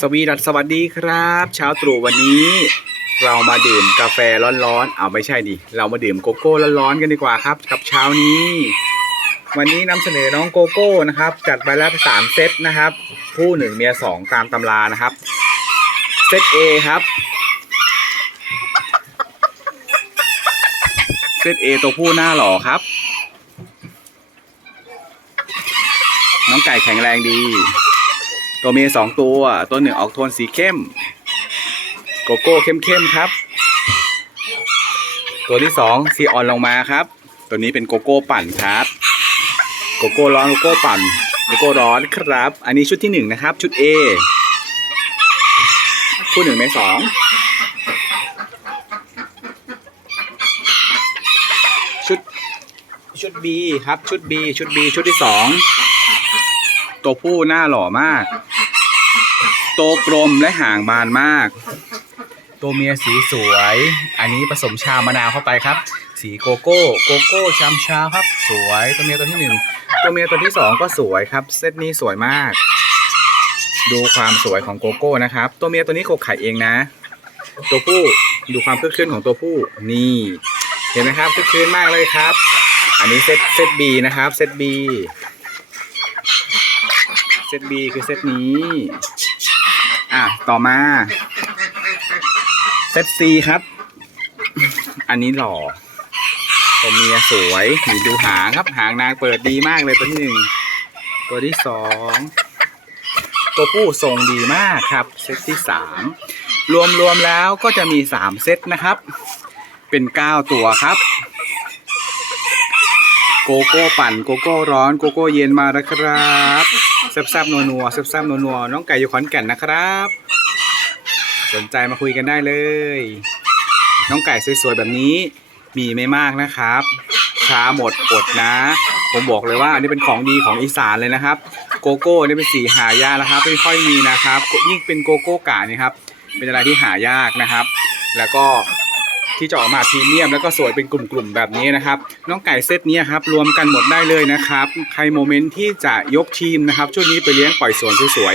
สวีดัสสวัสดีครับ เช้าตรู่วันนี้ เรามาดื่มกาแฟร้อนๆเอาไม่ใช่ดิเรามาดื่มโกโก้ร้อนๆกันดีกว่าครับ กับเช้านี้ วันนี้นำเสนอน้องโกโก้นะครับ จัดไปแล้วสามเซตนะครับ ผู้หนึ่งเมียสองตามตำรานะครับเซต A ครับเซต A ตัวผู้หน้าหล่อครับ น้องไก่แข็งแรงดี ตัวเมียสองตัว ตัวหนึ่งออกโทนสีเข้ม โกโก้เข้มๆครับ ตัวที่สองสีอ่อนลงมาครับ ตัวนี้เป็นโกโก้ปั่นครับ โกโก้ร้อนโกโก้ปั่น โกโก้ร้อนครับ อันนี้ชุดที่หนึ่งนะครับ ชุด A คู่หนึ่งเมสองชุดชุด B ครับชุด B ชุด B ชุดที่สองตัวผู้หน้าหล่อมาก โตกลมและห่างบานมาก ตัวเมียสีสวย อันนี้ผสมชามะนาวเข้าไปครับ สีโกโก้โกโก้ชามชาครับ สวยตัวเมียตัวที่หนึ่งตัวเมียตัวที่สองก็สวยครับ เซตนี้สวยมาก ดูความสวยของโกโก้นะครับ ตัวเมียตัวนี้กกไข่เองนะ ตัวผู้ดูความคึกคืนของตัวผู้นี่ เห็นไหมครับคึกคืนมากเลยครับ อันนี้เซตเซตบีนะครับเซตบีเซต B คือเซตนี้ ต่อมาเซต C ครับ อันนี้หล่อตัวเมียสวยนี่ดูหางครับ หางนางเปิดดีมากเลยตัวที่หนึ่งตัวที่สองตัวผู้ทรงดีมากครับ เซตที่สามรวมรวมๆแล้วก็จะมีสามเซตนะครับ เป็นเก้าตัวครับ โกโก้ปั่นโกโก้ร้อนโกโก้เย็นมาแล้วครับแซ่บๆนัวๆแซ่บๆนัวๆน้องไก่อยู่ขอนแก่นนะครับ สนใจมาคุยกันได้เลย น้องไก่สวยๆแบบนี้มีไม่มากนะครับ ช้าหมดอดนะ ผมบอกเลยว่าอันนี้เป็นของดีของอีสานเลยนะครับ โกโก้นี่เป็นสีหายากนะครับ ไม่ค่อยมีนะครับ ยิ่งเป็นโกโก้กานี่ครับ เป็นอะไรที่หายากนะครับ แล้วก็ที่จะออกมาพรีเมียมแล้วก็สวยเป็นกลุ่มๆแบบนี้นะครับ น้องไก่เซตนี้ครับรวมกันหมดได้เลยนะครับ ใครโมเมนต์ที่จะยกทีมนะครับช่วงนี้ไปเลี้ยงปล่อยสวนสวย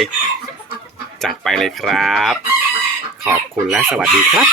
ๆจัดไปเลยครับ ขอบคุณและสวัสดีครับ